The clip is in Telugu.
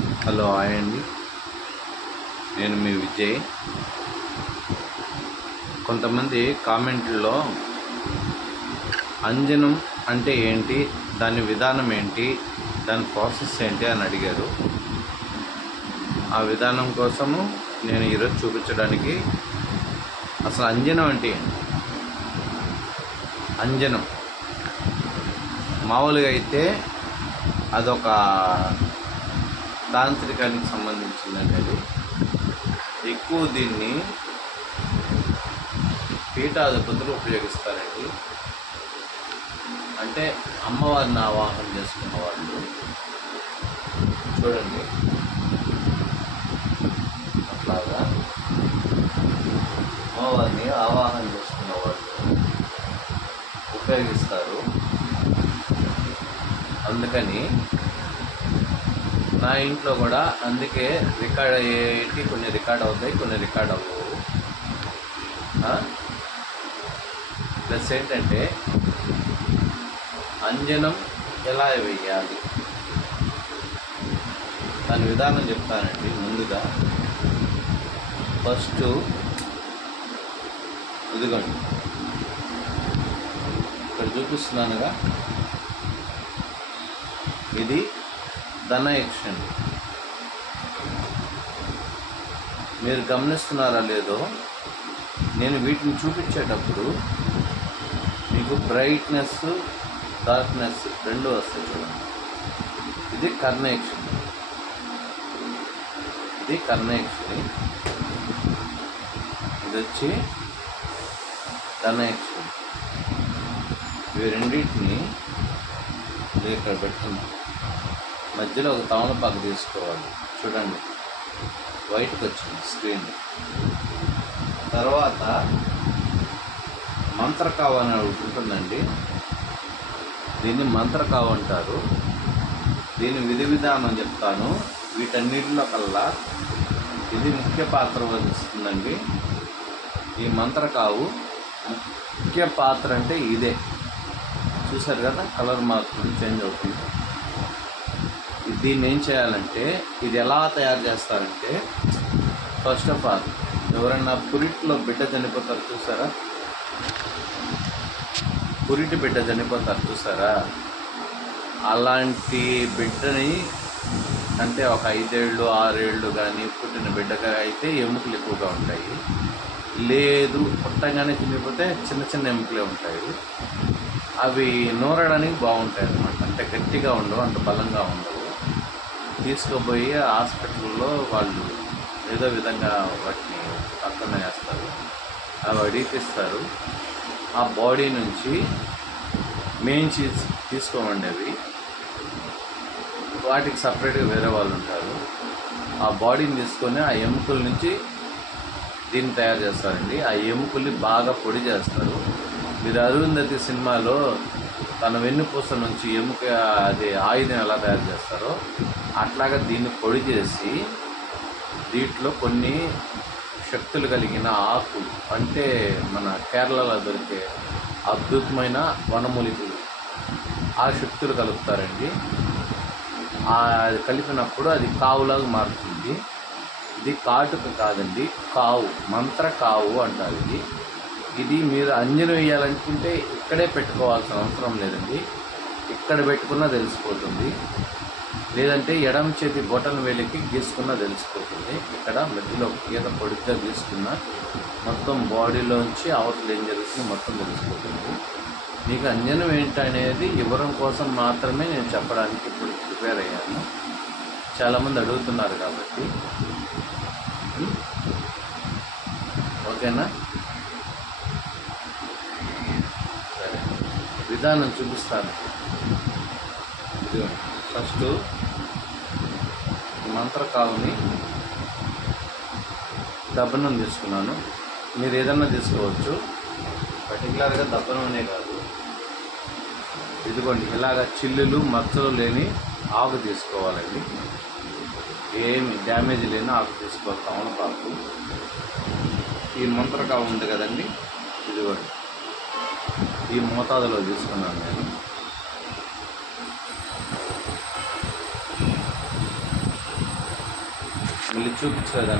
హలో హాయ్ అండి. నేను మీ విజయ్. కొంతమంది కామెంట్లో అంజనం అంటే ఏంటి దాని విధానం ఏంటి దాని ప్రాసెస్ ఏంటి అని అడిగారు. ఆ విధానం కోసము నేను ఈరోజు చూపించడానికి అసలు అంజనం అంటే ఏంటి? అంజనం. మామూలుగా అయితే అదొక తాంత్రికానికి సంబంధించిందండి ఎక్కువ దీన్ని పీఠాధిపతులు ఉపయోగిస్తారండి. అంటే అమ్మవారిని ఆవాహన చేసుకున్న వాళ్ళు. చూడండి. అట్లాగా అమ్మవారిని ఆవాహన చేసుకున్న వాళ్ళు ఉపయోగిస్తారు. అందుకని నా ఇంట్లో కూడా అందుకే రికార్డ్ అయ్యేటి కొన్ని రికార్డ్ అవుతాయి కొన్ని రికార్డ్ అవ్వవు. ప్లస్ ఏంటంటే అంజనం ఎలా వేయాలి దాని విధానం చెప్తానండి ముందుగా. ఫస్ట్ ఇదిగోండి. ఇక్కడ చూపిస్తున్నానుగా. ఇది ధన యక్షన్ మీరు గమనిస్తున్నారా లేదో? నేను వీటిని చూపించేటప్పుడు మీకు బ్రైట్నెస్ డార్క్నెస్ రెండు వస్తాయి చూడండి. ఇది కర్ణయక్షిణి. ఇది కర్ణయక్షిణి. ఇది వచ్చి ధనయక్షిణి. ఇవి రెండింటిని ఇక్కడ పెడుతున్నాను. మధ్యలో ఒక తమలపాకు తీసుకోవాలి. చూడండి. వైట్కి వచ్చింది స్క్రీన్. తర్వాత మంత్రకావు అని ఉంటుందండి. దీన్ని మంత్రకావు అంటారు. దీని విధి విధానం చెప్తాను. వీటన్నిటిలో కల్లా ఇది ముఖ్య పాత్ర వహిస్తుందండి. ఈ మంత్రకావు ముఖ్య పాత్ర అంటే ఇదే. చూసారు కదా? కలర్ మాత్రం చేంజ్ అవుతుంది. దీన్ని ఏం చేయాలంటే ఇది ఎలా తయారు చేస్తారంటే ఫస్ట్ ఆఫ్ ఆల్ ఎవరన్నా పురిట్లో బిడ్డ చనిపోతారు చూసారా? పురిటి బిడ్డ చనిపోతారు చూసారా? అలాంటి బిడ్డని అంటే ఒక ఐదేళ్ళు ఆరేళ్ళు కానీ పుట్టిన బిడ్డగా అయితే ఎముకలు ఎక్కువగా ఉంటాయి. లేదు పుట్టగానే చనిపోతే చిన్న చిన్న ఎముకలే ఉంటాయి. అవి నూరడానికి బాగుంటాయి అన్నమాట అంటే గట్టిగా ఉండవు అంత బలంగా ఉండవు. తీసుకుపోయి హాస్పిటల్లో వాళ్ళు ఏదో విధంగా వాటిని పక్కన వేస్తారు. అవి అడిగిస్తారు ఆ బాడీ నుంచి మెయిన్ చీజ్ తీసుకోమండి అవి వాటికి సపరేట్గా వేరే వాళ్ళు ఉంటారు. ఆ బాడీని తీసుకొని ఆ ఎముకల నుంచి దీన్ని తయారు చేస్తారండి. ఆ ఎముకల్ని బాగా పొడి చేస్తారు. మీరు అరుంధతి సినిమాలో తన వెన్నుపూస నుంచి ఎముక అది ఆయుధం ఎలా తయారు చేస్తారో అట్లాగా దీన్ని పొడి చేసి దీంట్లో కొన్ని శక్తులు కలిగిన ఆకు అంటే మన కేరళలో దొరికే అద్భుతమైన వనమూలికలు. ఆ శక్తులు కలుపుతారండి. అది కలిపినప్పుడు అది కావులాగా మారుతుంది. ఇది కాటుక కాదండి కావు మంత్ర కావు అంటారు ఇది. ఇది మీరు అంజనం వేయాలనుకుంటే ఇక్కడే పెట్టుకోవాల్సిన అవసరం లేదండి. ఇక్కడ పెట్టుకున్నా తెలిసిపోతుంది. లేదంటే ఎడమ చేతి బొటన్ వేలికి గీసుకున్నా తెలిసిపోతుంది. ఇక్కడ మధ్యలో గీత పొడిగ్గా గీసుకున్న మొత్తం బాడీలోంచి అవతలు ఏం జరుగుతుంది మొత్తం తెలిసిపోతుంది. మీకు అంజనం ఏంటనేది వివరం కోసం మాత్రమే నేను చెప్పడానికి ఇప్పుడు ప్రిపేర్ అయ్యాను. చాలామంది అడుగుతున్నారు కాబట్టి. ఓకేనా? విధానం చూపిస్తాను. ఫస్ట్ మంత్రకావుని దబ్బనం తీసుకున్నాను. మీరు ఏదన్నా తీసుకోవచ్చు. పర్టికులర్గా దబ్బనం అనే కాదు. ఇదిగోండి ఇలాగ చిల్లులు మచ్చలు లేని ఆకు తీసుకోవాలండి. ఏమి డ్యామేజ్ లేని ఆకు తీసుకోవాలి తమలపాకు. ఈ మంత్రకావు ఉంది కదండి ఇదిగోండి. ఈ మోతాదులో తీసుకున్నాను నేను. మళ్ళీ చూపించలేదండి